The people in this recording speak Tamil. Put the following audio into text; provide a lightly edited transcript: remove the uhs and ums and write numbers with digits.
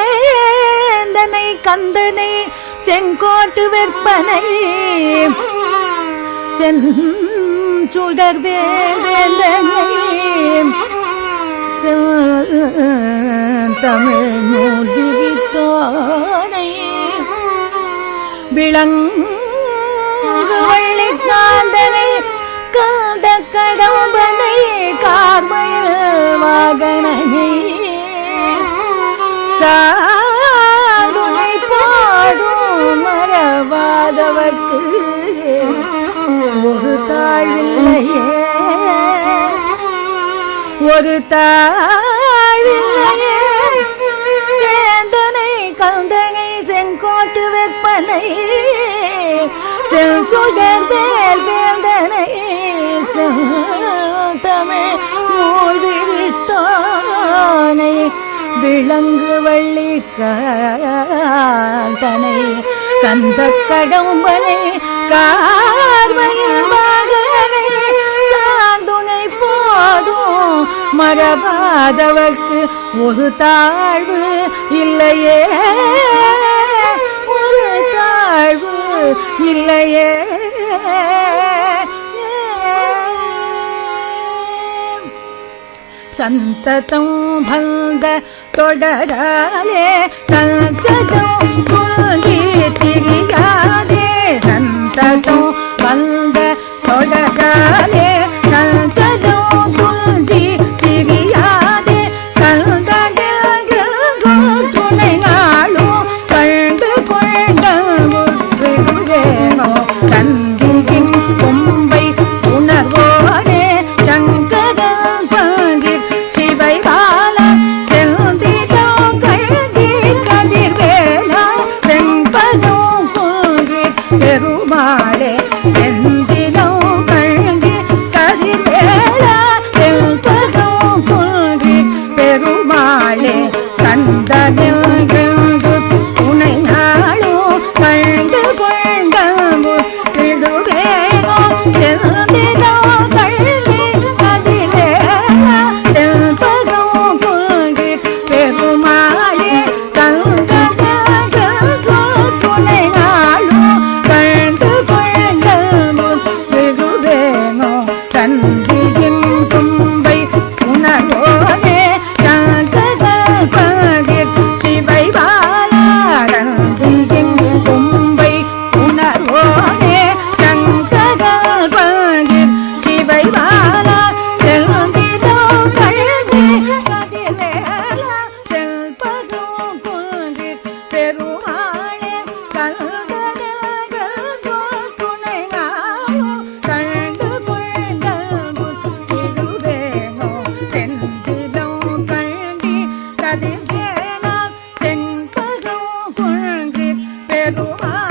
சேந்தனை கந்தனை செங்கோட்டு வெற்பனை செஞ்சுடர் வேந்தனை தமிழ் நூல் விரித்தோனை விளங்கு வள்ளி காந்தனை காந்த கடம்பனை கார்மயில் வாகனனை சாடுனை பாடும் மறவாதவர்க்கு ஒரு தாழ்வில்லையே ஒரு தாழ்வில்லையே சேந்தனை கந்தனை செங்கோட்டு வெப்பனை செஞ்சுடர் வேல் வேந்தனை தமிழ் நூல் விரித்தோனை விளங்கு வள்ளி காந்தனை கந்த கடம்பனை கார்மயில் வாகனை சாந்துணை போதும் மரபாதவர்க்கு ஒரு தாழ்வு இல்லையே ஒரு தாழ்வு இல்லையே சந்ததம் பந்த தொடராலே சஞ்சலம் குந்தி திரியாதே சந்ததம் பந்த தொடராலே சஞ்சலம் குந்தி திரியாதே கந்தங்கள் துணை நாளும் கண்டு கொண்ட முற்றுவேனோ தந்தியின் கொம்பை உணர்வோனே சங்கரன் பங்கிர் சிவை பால செந்திலோ கல்வி கதிர்வேலா செம்பதோ குன்றில் பெருமாளே செந்திலோ கல்வி கதிர்வேலா செம்பதோ குன்றில் பெருமாளே கந்தனில் துணை நாளும் கண்டு கொண்டமு திருவேனோ செந்திலோ கல்வி கதிர்வேலா செம்பதோ குன்றில் பெருமாளே கந்தனில் துணை நாளும் கண்டு கொண்டமு திருவேனோ தந்தியின் தும்பை உணர்வோனே சங்கரன் பங்கிர் சிவை பாலந்தியின் தும்பை உணர்வோனே சங்கரன் பங்கிர் சிவை பால செந்திலோ கல்வி கதிர்வேலா செல்பதோ குன்றில் பெருமாளே கந்தனில் துணை நாளும் கண்டு கொண்டமு திருவேனோ செந்திலோ கல்வி கதிர்வேலா செம்பதோ குன்றில் பெருமாளே